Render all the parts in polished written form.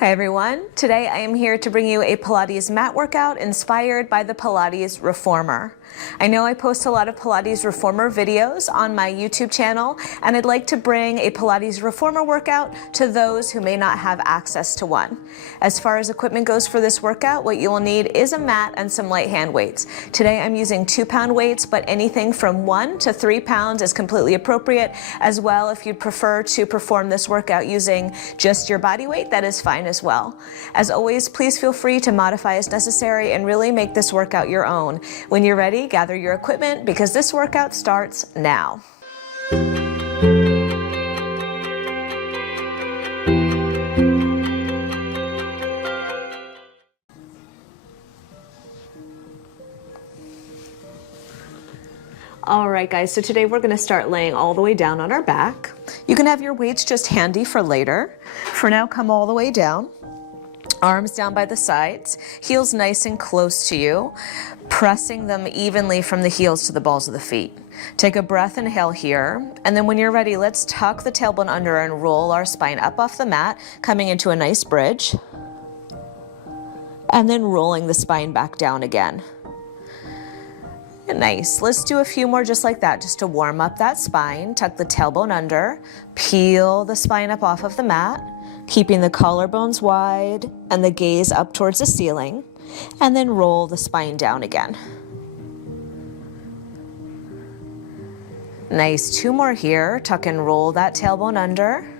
Hi everyone, today I am here to bring you a Pilates mat workout inspired by the Pilates Reformer. I know I post a lot of Pilates Reformer videos on my YouTube channel, and I'd like to bring a Pilates Reformer workout to those who may not have access to one. As far as equipment goes for this workout, what you will need is a mat and some light hand weights. Today I'm using 2-pound weights, but anything from 1 to 3 pounds is completely appropriate. As well, if you'd prefer to perform this workout using just your body weight, that is fine as well. As always, please feel free to modify as necessary and really make this workout your own. When you're ready, gather your equipment because this workout starts now. All right guys, so today we're going to start laying all the way down on our back. You can have your weights just handy for later. For now, come all the way down. Arms down by the sides, heels nice and close to you, pressing them evenly from the heels to the balls of the feet. Take a breath, inhale here, and then when you're ready, let's tuck the tailbone under and roll our spine up off the mat, coming into a nice bridge, and then rolling the spine back down again. Nice. Let's do a few more just like that, just to warm up that spine. Tuck the tailbone under, peel the spine up off of the mat, keeping the collarbones wide and the gaze up towards the ceiling, and then roll the spine down again. Nice. 2 more here. Tuck and roll that tailbone under,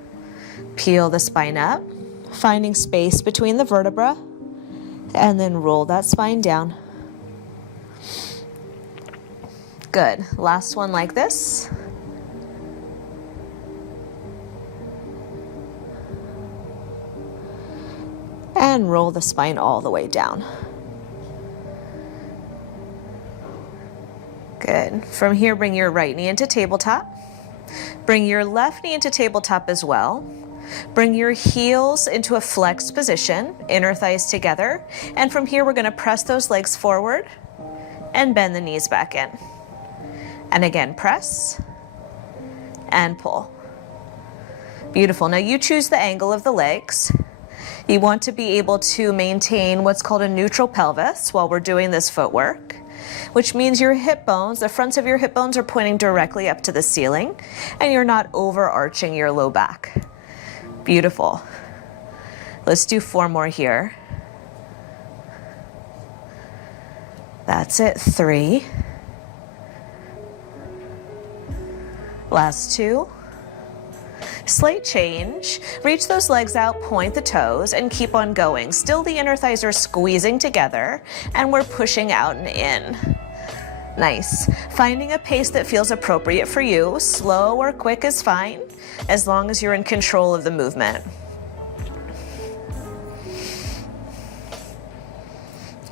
peel the spine up, finding space between the vertebra, and then roll that spine down. Good. Last one like this. And roll the spine all the way down. Good. From here, bring your right knee into tabletop. Bring your left knee into tabletop as well. Bring your heels into a flexed position, inner thighs together. And from here, we're going to press those legs forward and bend the knees back in. And again, press and pull. Beautiful. Now you choose the angle of the legs. You want to be able to maintain what's called a neutral pelvis while we're doing this footwork, which means your hip bones, the fronts of your hip bones are pointing directly up to the ceiling, and you're not overarching your low back. Beautiful. Let's do 4 more here. That's it. 3. Last 2. Slight change. Reach those legs out, point the toes, and keep on going. Still the inner thighs are squeezing together, and we're pushing out and in. Nice. Finding a pace that feels appropriate for you. Slow or quick is fine, as long as you're in control of the movement.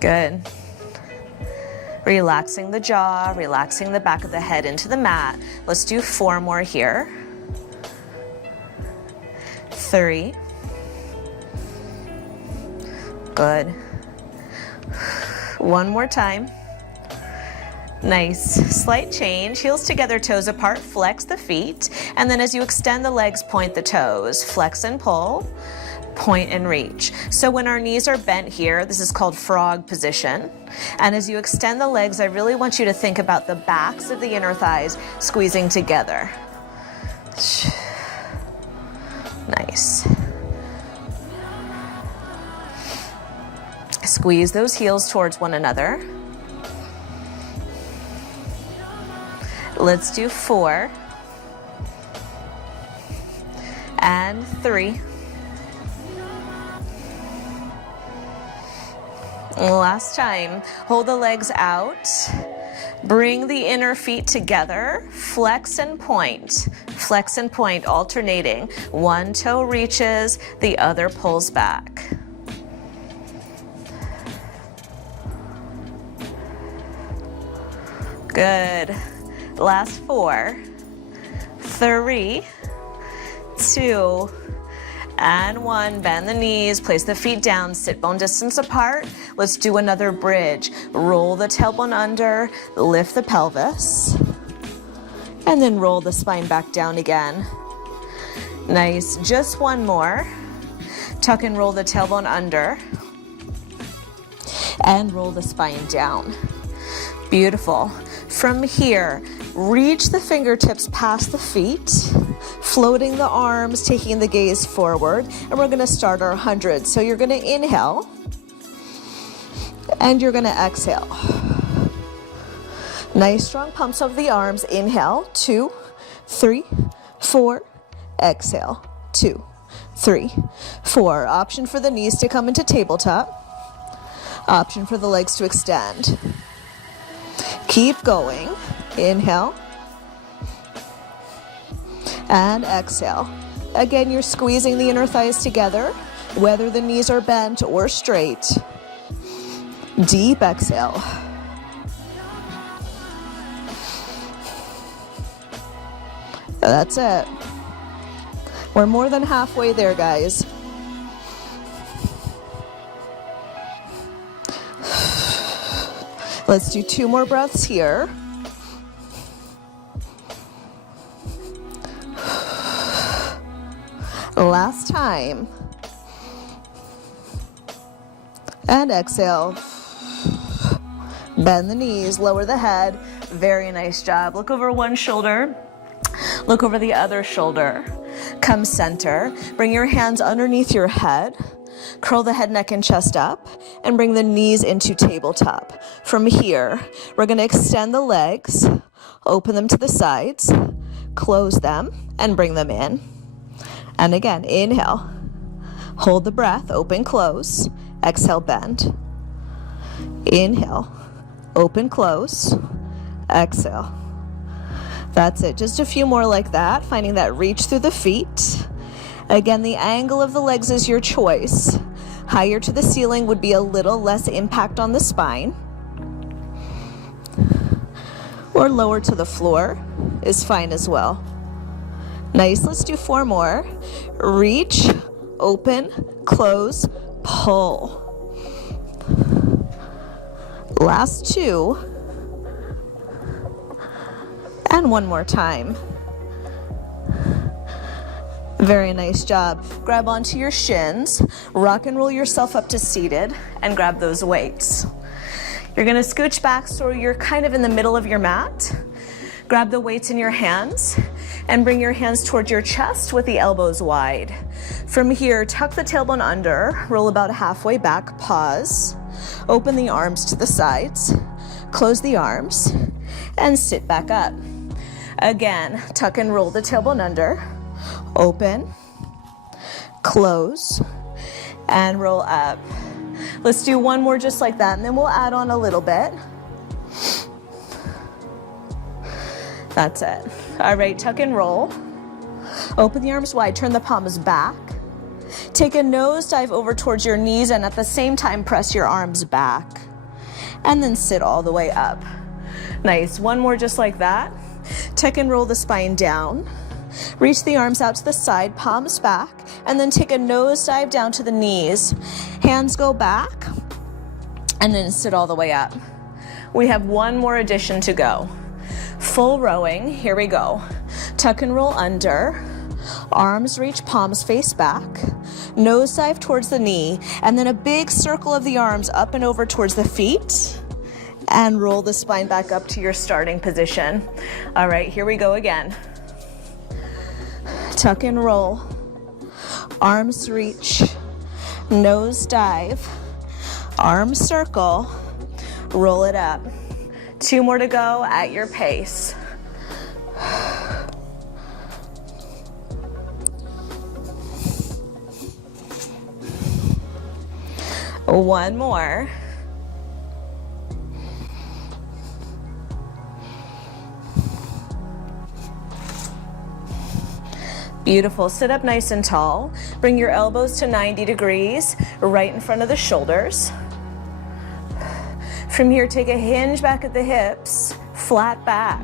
Good. Relaxing the jaw, relaxing the back of the head into the mat. Let's do 4 more here. 3. Good. 1 more time. Nice. Slight change. Heels together, toes apart. Flex the feet. And then as you extend the legs, point the toes. Flex and pull. Point and reach. So when our knees are bent here, this is called frog position. And as you extend the legs, I really want you to think about the backs of the inner thighs squeezing together. Nice. Squeeze those heels towards one another. Let's do 4 and 3. Last time. Hold the legs out. Bring the inner feet together. Flex and point. Flex and point, alternating. One toe reaches, the other pulls back. Good. Last 4, 3, 2, and 1. Bend the knees, place the feet down, sit bone distance apart. Let's do another bridge. Roll the tailbone under, lift the pelvis, and then roll the spine back down again. Nice. Just 1 more. Tuck and roll the tailbone under and roll the spine down. Beautiful. From here, reach the fingertips past the feet, floating the arms, taking the gaze forward, and we're going to start our 100. So you're going to inhale and you're going to exhale. Nice strong pumps of the arms. Inhale, 2, 3, 4, exhale, 2, 3, 4. Option for the knees to come into tabletop. Option for the legs to extend. Keep going. Inhale and exhale. Again, you're squeezing the inner thighs together, whether the knees are bent or straight. Deep exhale. That's it. We're more than halfway there, guys. Let's do 2 more breaths here. Last time. And exhale. Bend the knees, lower the head. Very nice job. Look over one shoulder. Look over the other shoulder. Come center. Bring your hands underneath your head. Curl the head, neck, and chest up, and bring the knees into tabletop. From here, we're going to extend the legs, open them to the sides, close them, and bring them in. And again, inhale. Hold the breath, open, close. Exhale, bend. Inhale, open, close. Exhale. That's it. Just a few more like that, finding that reach through the feet. Again, the angle of the legs is your choice. Higher to the ceiling would be a little less impact on the spine. Or lower to the floor is fine as well. Nice, let's do 4 more. Reach, open, close, pull. Last 2. And 1 more time. Very nice job. Grab onto your shins, rock and roll yourself up to seated, and grab those weights. You're gonna scooch back so you're kind of in the middle of your mat. Grab the weights in your hands and bring your hands towards your chest with the elbows wide. From here, tuck the tailbone under, roll about halfway back, pause, open the arms to the sides, close the arms, and sit back up. Again, tuck and roll the tailbone under, open, close, and roll up. Let's do 1 more just like that, and then we'll add on a little bit. That's it. All right, tuck and roll. Open the arms wide, turn the palms back. Take a nose dive over towards your knees, and at the same time, press your arms back. And then sit all the way up. Nice, 1 more just like that. Tuck and roll the spine down. Reach the arms out to the side, palms back, and then take a nose dive down to the knees. Hands go back, and then sit all the way up. We have 1 more addition to go. Full rowing, here we go. Tuck and roll under, arms reach, palms face back, nose dive towards the knee, and then a big circle of the arms up and over towards the feet, and roll the spine back up to your starting position. All right, here we go again. Tuck and roll, arms reach, nose dive, arms circle, roll it up. 2 more to go at your pace. One more. Beautiful. Sit up nice and tall. Bring your elbows to 90 degrees, right in front of the shoulders. From here, take a hinge back at the hips, flat back,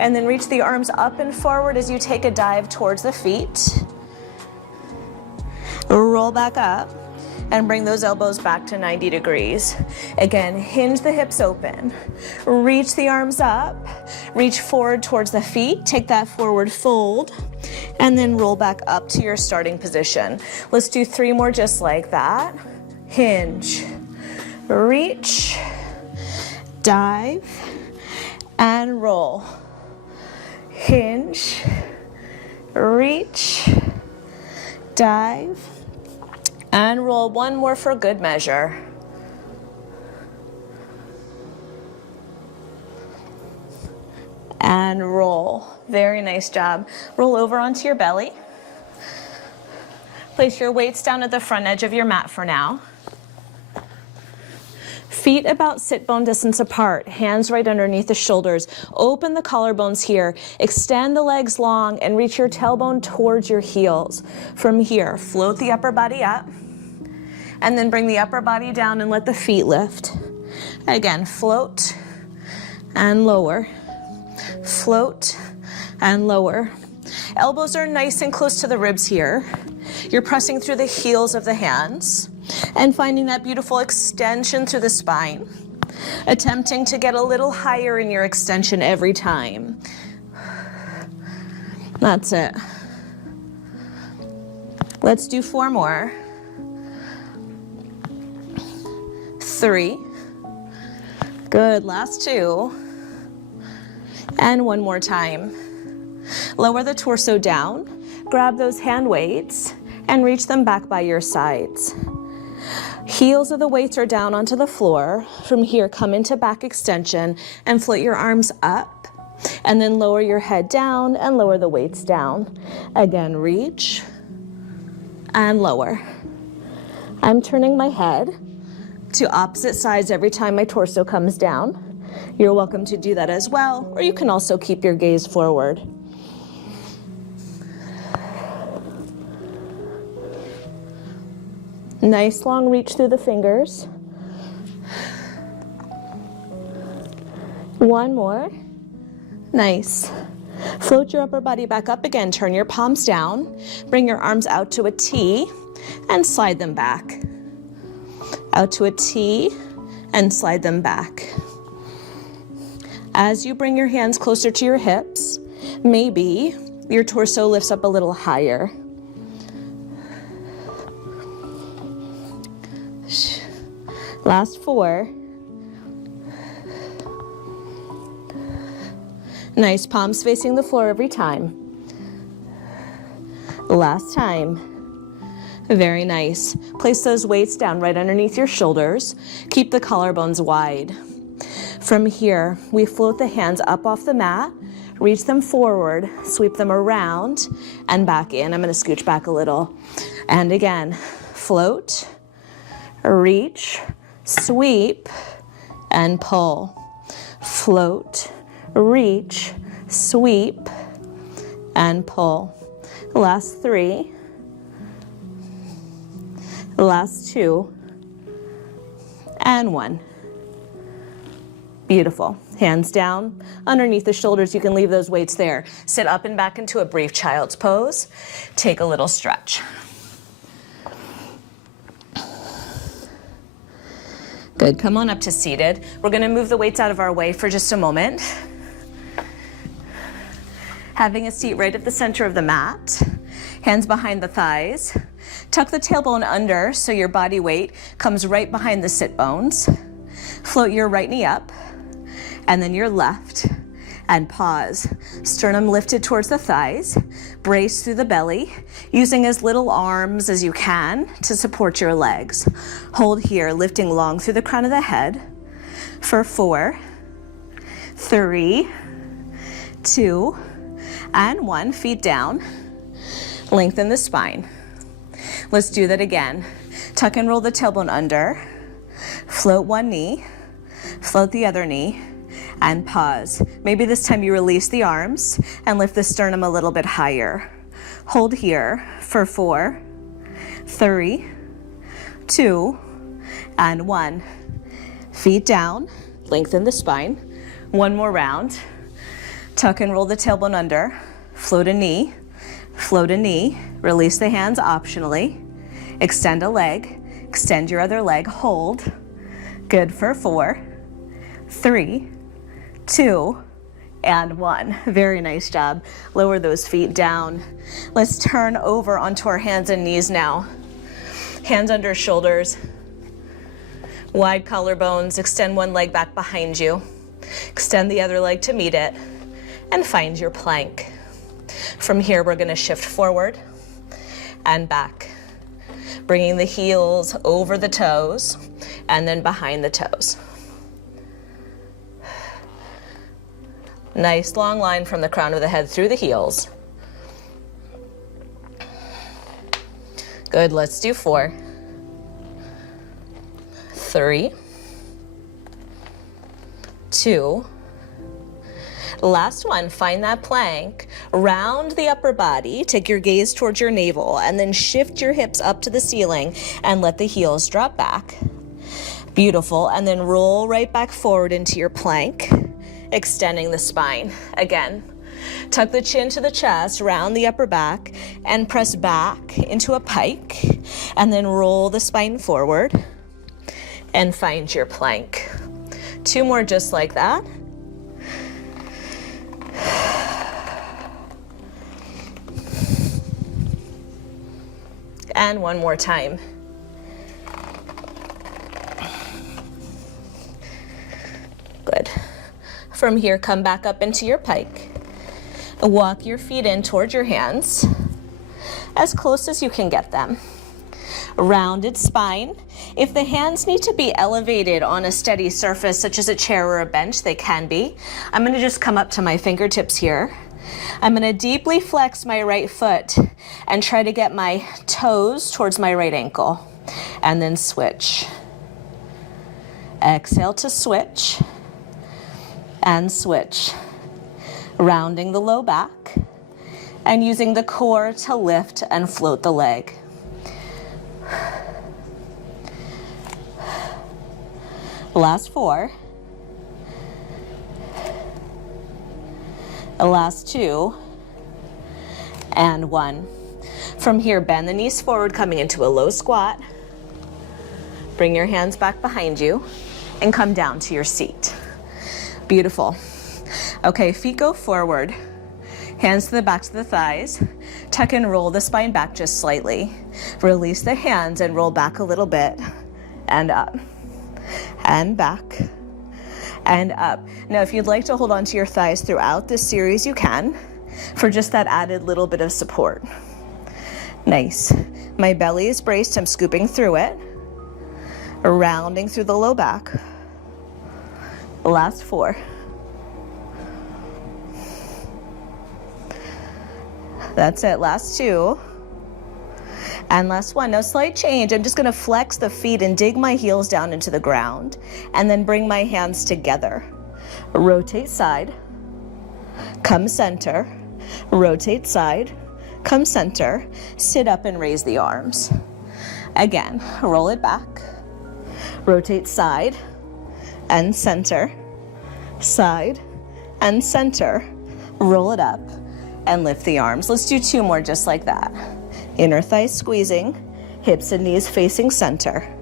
and then reach the arms up and forward as you take a dive towards the feet. Roll back up, and bring those elbows back to 90 degrees. Again, hinge the hips open. Reach the arms up. Reach forward towards the feet. Take that forward fold and then roll back up to your starting position. Let's do 3 more just like that. Hinge, reach, dive, and roll. Hinge, reach, dive, and roll. 1 more for good measure. And roll. Very nice job. Roll over onto your belly. Place your weights down at the front edge of your mat for now. Feet about sit bone distance apart, hands right underneath the shoulders. Open the collarbones here. Extend the legs long and reach your tailbone towards your heels. From here, float the upper body up and then bring the upper body down and let the feet lift. Again, float and lower. Float and lower. Elbows are nice and close to the ribs here. You're pressing through the heels of the hands and finding that beautiful extension through the spine. Attempting to get a little higher in your extension every time. That's it. Let's do 4 more. 3. Good, last 2. And 1 more time. Lower the torso down, grab those hand weights, and reach them back by your sides. Heels of the weights are down onto the floor. From here, come into back extension and float your arms up, and then lower your head down and lower the weights down. Again, reach and lower. I'm turning my head to opposite sides every time my torso comes down. You're welcome to do that as well, or you can also keep your gaze forward. Nice long reach through the fingers. 1 more. Nice. Float your upper body back up again. Turn your palms down. Bring your arms out to a T and slide them back. Out to a T and slide them back. As you bring your hands closer to your hips, maybe your torso lifts up a little higher. Last 4. Nice, palms facing the floor every time. Last time. Very nice. Place those weights down right underneath your shoulders. Keep the collarbones wide. From here, we float the hands up off the mat, reach them forward, sweep them around, and back in. I'm going to scooch back a little. And again, float, reach, sweep, and pull. Float, reach, sweep, and pull. Last 3. Last 2. And 1. Beautiful. Hands down underneath the shoulders. You can leave those weights there. Sit up and back into a brief child's pose. Take a little stretch. Good. Come on up to seated. We're going to move the weights out of our way for just a moment. Having a seat right at the center of the mat. Hands behind the thighs. Tuck the tailbone under so your body weight comes right behind the sit bones. Float your right knee up and then your left, and pause. Sternum lifted towards the thighs. Brace through the belly, using as little arms as you can to support your legs. Hold here, lifting long through the crown of the head for 4, 3, 2, and 1. Feet down. Lengthen the spine. Let's do that again. Tuck and roll the tailbone under. Float one knee. Float the other knee. And pause. Maybe this time you release the arms and lift the sternum a little bit higher. Hold here for 4, 3, 2, and 1. Feet down. Lengthen the spine. 1 more round. Tuck and roll the tailbone under. Float a knee. Float a knee. Release the hands optionally. Extend a leg. Extend your other leg, hold. Good for 4, 3, 2, and 1. Very nice job. Lower those feet down. Let's turn over onto our hands and knees now. Hands under shoulders, wide collarbones. Extend one leg back behind you. Extend the other leg to meet it and find your plank. From here, we're going to shift forward and back, bringing the heels over the toes and then behind the toes. Nice long line from the crown of the head through the heels. Good, let's do 4, 3, 2, last one. Find that plank, round the upper body, take your gaze towards your navel, and then shift your hips up to the ceiling and let the heels drop back. Beautiful, and then roll right back forward into your plank, extending the spine. Again, tuck the chin to the chest, round the upper back, and press back into a pike, and then roll the spine forward and find your plank. 2 more just like that. And 1 more time. Good. From here, come back up into your pike. Walk your feet in towards your hands, as close as you can get them. Rounded spine. If the hands need to be elevated on a steady surface, such as a chair or a bench, they can be. I'm going to just come up to my fingertips here. I'm going to deeply flex my right foot and try to get my toes towards my right ankle, and then switch. Exhale to switch, and switch. Rounding the low back and using the core to lift and float the leg. Last 4. Last 2. And 1. From here, bend the knees forward, coming into a low squat. Bring your hands back behind you and come down to your seat. Beautiful. Okay, feet go forward. Hands to the backs of the thighs. Tuck and roll the spine back just slightly. Release the hands and roll back a little bit. And up. And back. And up. Now, if you'd like to hold on to your thighs throughout this series, you can, for just that added little bit of support. Nice. My belly is braced. I'm scooping through it. Rounding through the low back. Last 4. That's it, last 2. And last 1. Now, slight change. I'm just going to flex the feet and dig my heels down into the ground, and then bring my hands together. Rotate side, come center, rotate side, come center, sit up and raise the arms. Again, roll it back, rotate side and center, side and center, roll it up, and lift the arms. Let's do 2 more just like that. Inner thighs squeezing, hips and knees facing center.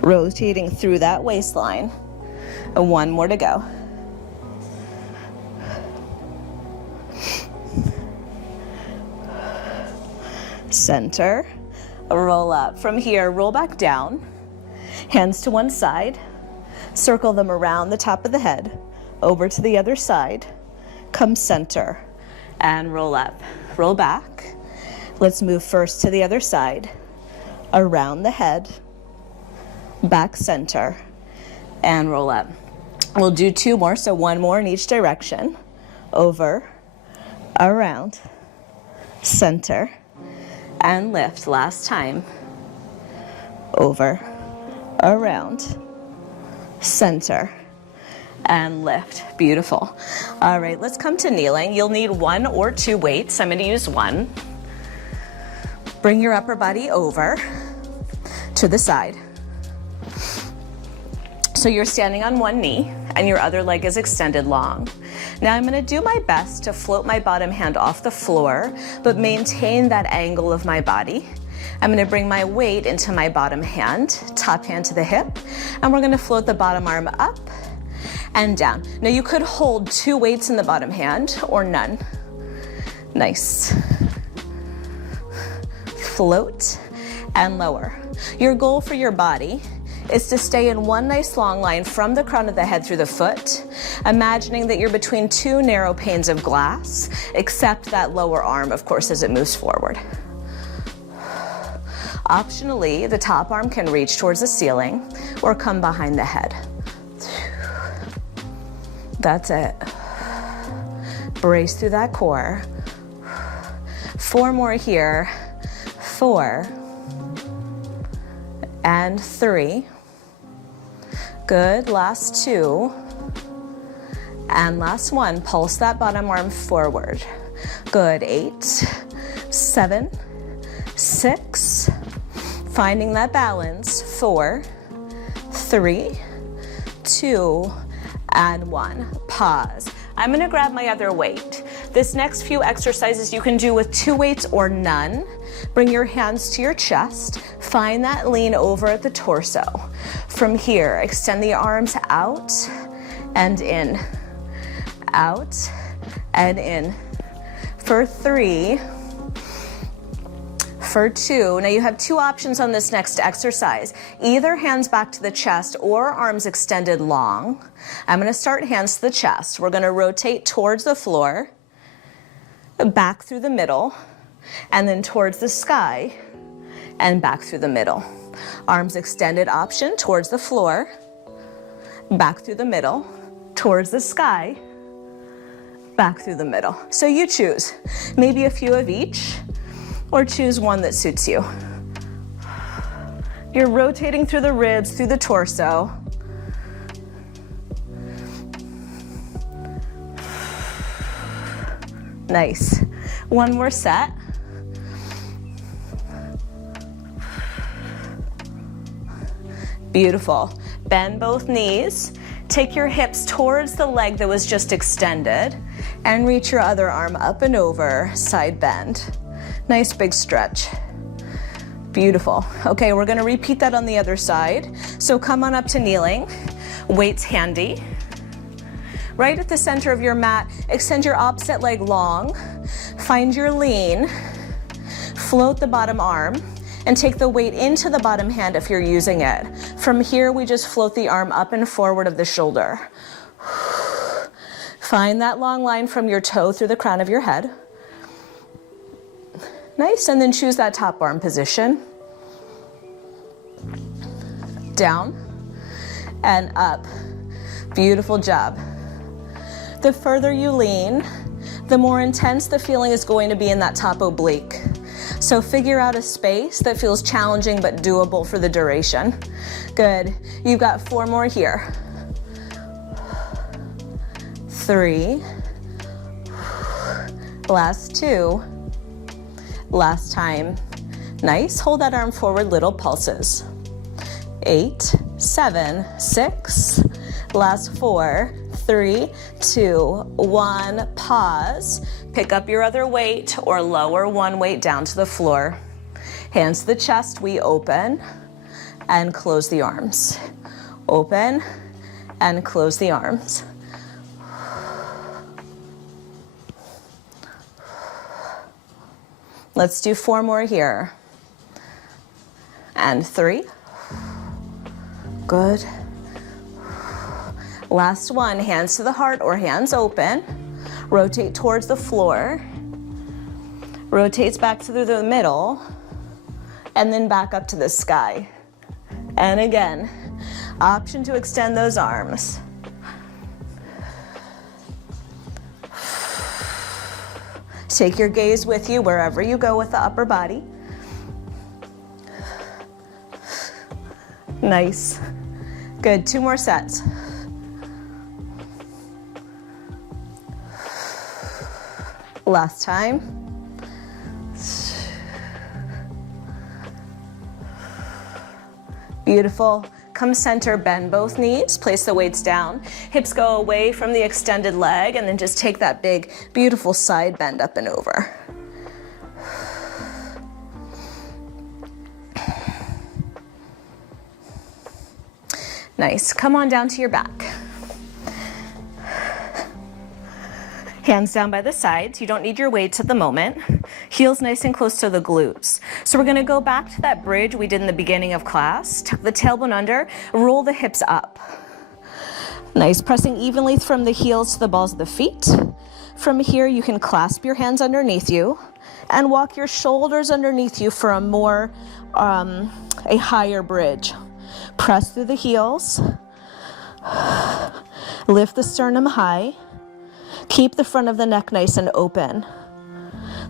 Rotating through that waistline. And 1 more to go. Center, roll up. From here, roll back down. Hands to one side. Circle them around the top of the head. Over to the other side. Come center and roll up. Roll back. Let's move first to the other side. Around the head. Back center and roll up. We'll do 2 more, so 1 more in each direction. Over, around, center, and lift. Last time. Over, around, center, and lift. Beautiful. All right, let's come to kneeling. You'll need 1 or 2 weights. I'm going to use 1. Bring your upper body over to the side. So you're standing on one knee and your other leg is extended long. Now I'm going to do my best to float my bottom hand off the floor, but maintain that angle of my body. I'm gonna bring my weight into my bottom hand, top hand to the hip, and we're gonna float the bottom arm up and down. Now you could hold 2 weights in the bottom hand or none. Nice. Float and lower. Your goal for your body is to stay in one nice long line from the crown of the head through the foot, imagining that you're between 2 narrow panes of glass, except that lower arm, of course, as it moves forward. Optionally, the top arm can reach towards the ceiling or come behind the head. That's it. Brace through that core. 4 more here. 4 and 3. Good, last 2. And last 1, pulse that bottom arm forward. Good, 8, 7, 6. Finding that balance, 4, 3, 2, and 1. Pause. I'm gonna grab my other weight. This next few exercises you can do with 2 weights or none. Bring your hands to your chest. Find that lean over at the torso. From here, extend the arms out and in. Out and in. For 3. For 2, now you have 2 options on this next exercise. Either hands back to the chest or arms extended long. I'm gonna start hands to the chest. We're gonna rotate towards the floor, back through the middle, and then towards the sky, and back through the middle. Arms extended option towards the floor, back through the middle, towards the sky, back through the middle. So you choose, maybe a few of each, or choose one that suits you. You're rotating through the ribs, through the torso. Nice. 1 more set. Beautiful. Bend both knees. Take your hips towards the leg that was just extended and reach your other arm up and over, side bend. Nice big stretch. Beautiful. Okay, we're gonna repeat that on the other side. So come on up to kneeling, weights handy. Right at the center of your mat, extend your opposite leg long, find your lean, float the bottom arm, and take the weight into the bottom hand if you're using it. From here, we just float the arm up and forward of the shoulder. Find that long line from your toe through the crown of your head. Nice, and then choose that top arm position. Down and up. Beautiful job. The further you lean, the more intense the feeling is going to be in that top oblique. So figure out a space that feels challenging but doable for the duration. Good. You've got 4 more here. 3. Last 2. Last time. Nice. Hold that arm forward, little pulses. 8, 7, 6. Last 4, 3, 2, 1. Pause. Pick up your other weight or lower 1 weight down to the floor. Hands to the chest, we open and close the arms. Open and close the arms. Let's do 4 more here. And 3. Good. Last 1, hands to the heart or hands open. Rotate towards the floor. Rotates back through the middle. And then back up to the sky. And again, option to extend those arms. Take your gaze with you wherever you go with the upper body. Nice. Good, 2 more sets. Last time. Beautiful. Come center, bend both knees, place the weights down. Hips go away from the extended leg and then just take that big, beautiful side bend up and over. Nice. Come on down to your back. Hands down by the sides. You don't need your weights at the moment. Heels nice and close to the glutes. So we're gonna go back to that bridge we did in the beginning of class. Tuck the tailbone under, roll the hips up. Nice, pressing evenly from the heels to the balls of the feet. From here, you can clasp your hands underneath you and walk your shoulders underneath you for a higher bridge. Press through the heels. Lift the sternum high. Keep the front of the neck nice and open.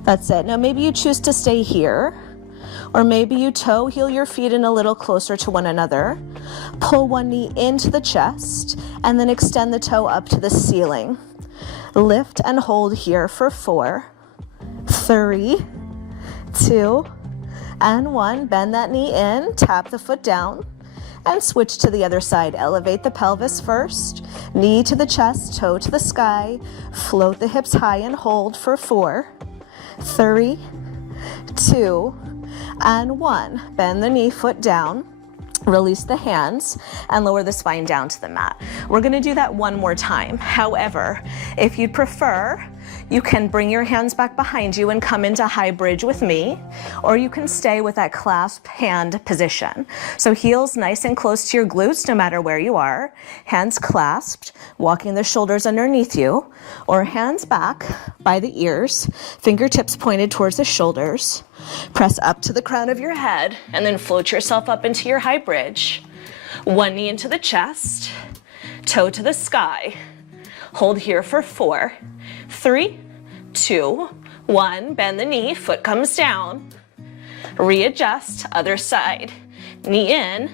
That's it. Now maybe you choose to stay here, or maybe you toe heel your feet in a little closer to one another. Pull one knee into the chest and then extend the toe up to the ceiling. Lift and hold here for 4, 3, 2, and 1. Bend that knee in, tap the foot down, and switch to the other side. Elevate the pelvis first, knee to the chest, toe to the sky, float the hips high and hold for 4, 3, 2, and 1. Bend the knee, foot down, release the hands, and lower the spine down to the mat. We're gonna do that one more time. However, if you'd prefer, you can bring your hands back behind you and come into high bridge with me, or you can stay with that clasp hand position. So heels nice and close to your glutes no matter where you are, hands clasped, walking the shoulders underneath you, or hands back by the ears, fingertips pointed towards the shoulders. Press up to the crown of your head and then float yourself up into your high bridge. One knee into the chest, toe to the sky. Hold here for 4, 3, 2, 1. Bend the knee, foot comes down. Readjust, other side. Knee in,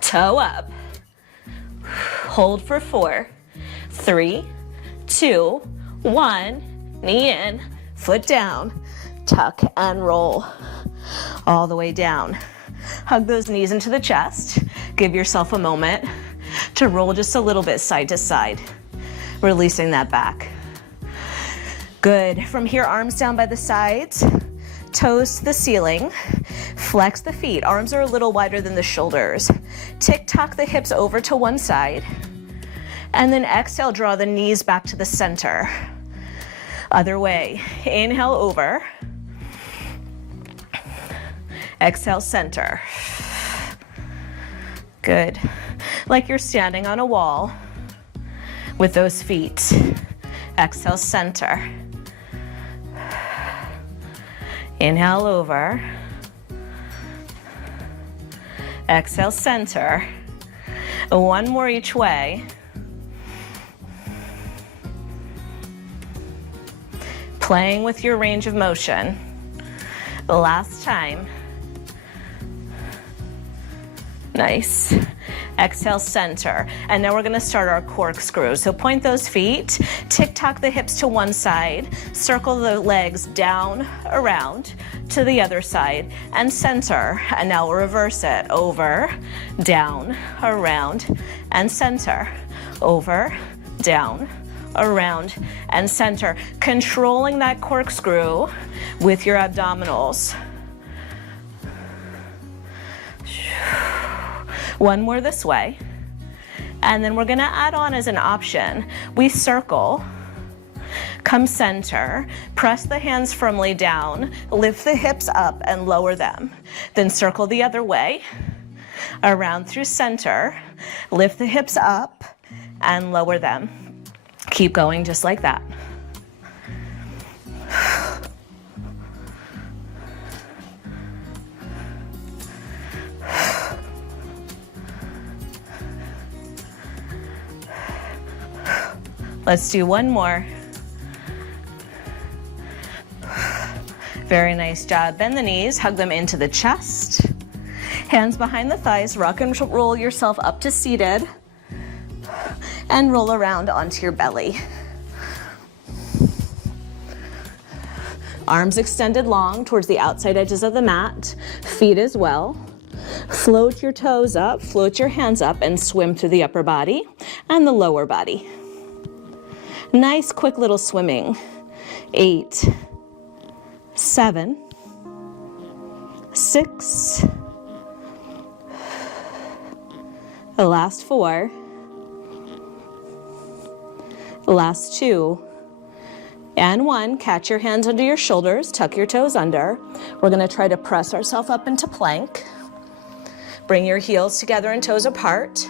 toe up. Hold for 4, 3, 2, 1. Knee in, foot down. Tuck and roll all the way down. Hug those knees into the chest. Give yourself a moment to roll just a little bit side to side, releasing that back. Good. From here, arms down by the sides, toes to the ceiling. Flex the feet. Arms are a little wider than the shoulders. Tick-tock the hips over to one side. And then exhale, draw the knees back to the center. Other way. Inhale over. Exhale, center. Good. Like you're standing on a wall with those feet. Exhale, center. Inhale over. Exhale, center. One more each way. Playing with your range of motion. The last time. Nice. Exhale, center. And now we're gonna start our corkscrew. So point those feet, tick-tock the hips to one side, circle the legs down, around, to the other side, and center. And now we'll reverse it. Over, down, around, and center. Over, down, around, and center. Controlling that corkscrew with your abdominals. One more this way. And then we're gonna add on as an option. We circle, come center, press the hands firmly down, lift the hips up and lower them. Then circle the other way, around through center, lift the hips up and lower them. Keep going just like that. Let's do one more. Very nice job. Bend the knees, hug them into the chest. Hands behind the thighs, rock and roll yourself up to seated. And roll around onto your belly. Arms extended long towards the outside edges of the mat, feet as well. Float your toes up, float your hands up, and swim through the upper body and the lower body. Nice quick little swimming. 8, 7, 6, The last 4. Last 2. And 1. Catch your hands under your shoulders, tuck your toes under. We're going to try to press ourselves up into plank. Bring your heels together and toes apart.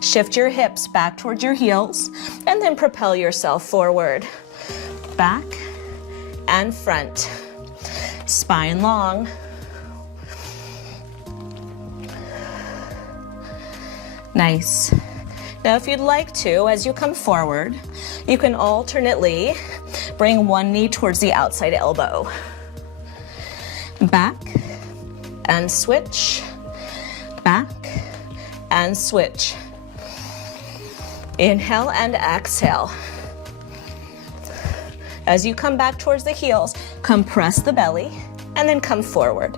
Shift your hips back towards your heels and then propel yourself forward. Back and front. Spine long. Nice. Now if you'd like to, as you come forward, you can alternately bring one knee towards the outside elbow. Back and switch. Back and switch. Inhale and exhale. As you come back towards the heels, compress the belly and then come forward.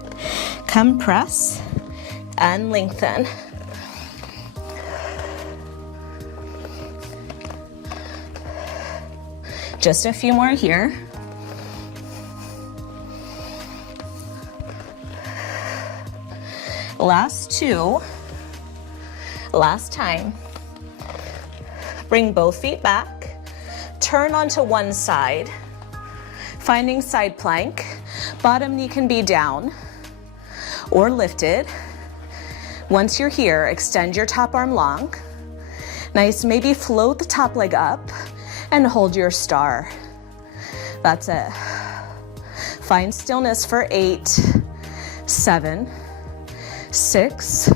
Compress and lengthen. Just a few more here. Last 2. Last time. Bring both feet back. Turn onto one side. Finding side plank. Bottom knee can be down or lifted. Once you're here, extend your top arm long. Nice, maybe float the top leg up and hold your star. That's it. Find stillness for 8, 7, 6.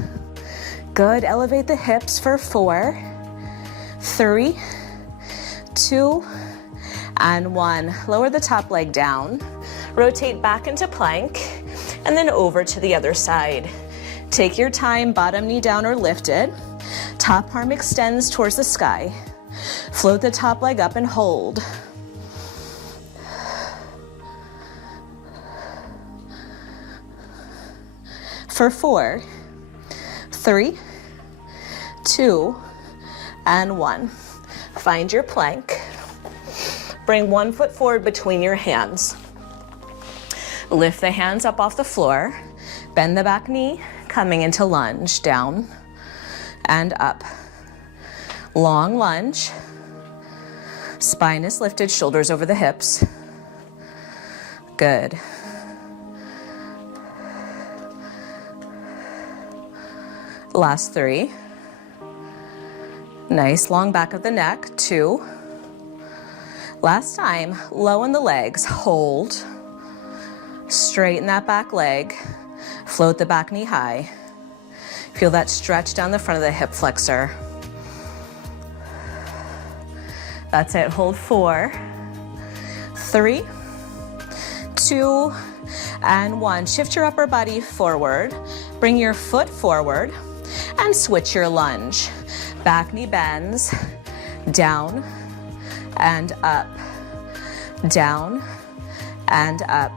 Good. Elevate the hips for 4, 3, 2, and 1. Lower the top leg down. Rotate back into plank and then over to the other side. Take your time, bottom knee down or lifted. Top arm extends towards the sky. Float the top leg up and hold. For 4, 3, 2, and 1. Find your plank. Bring one foot forward between your hands. Lift the hands up off the floor. Bend the back knee, coming into lunge, down and up. Long lunge. Spine is lifted, shoulders over the hips. Good. Last 3. Nice, long back of the neck. 2. Last time, low in the legs, hold. Straighten that back leg. Float the back knee high. Feel that stretch down the front of the hip flexor. That's it, hold 4, 3, 2, and 1. Shift your upper body forward. Bring your foot forward and switch your lunge. Back knee bends, down and up, down and up.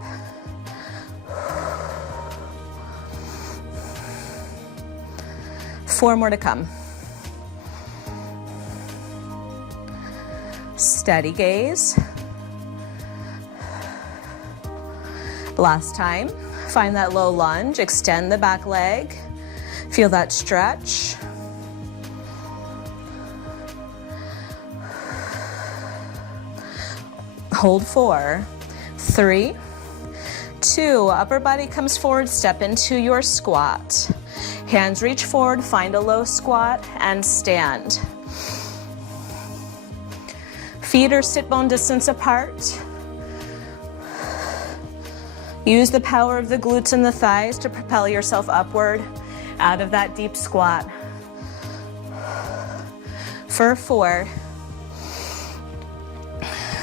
Four more to come. Steady gaze. Last time. Find that low lunge. Extend the back leg. Feel that stretch. Hold 4, 3, 2. Upper body comes forward. Step into your squat. Hands reach forward. Find a low squat and stand. Feet are sit bone distance apart. Use the power of the glutes and the thighs to propel yourself upward out of that deep squat. For 4,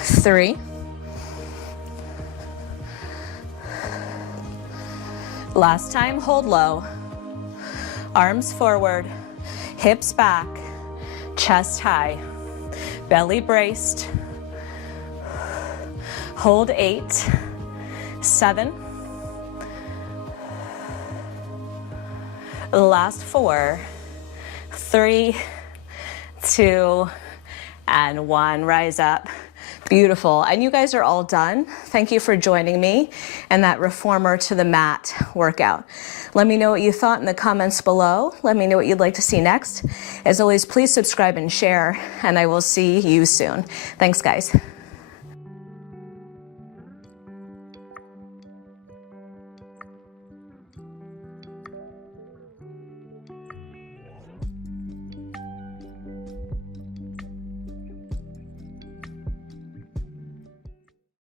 3, last time, hold low. Arms forward, hips back, chest high. Belly braced. Hold 8, 7. Last 4, 3, 2, and 1. Rise up. Beautiful. And you guys are all done. Thank you for joining me in that reformer to the mat workout. Let me know what you thought in the comments below. Let me know what you'd like to see next. As always, please subscribe and share, and I will see you soon. Thanks, guys.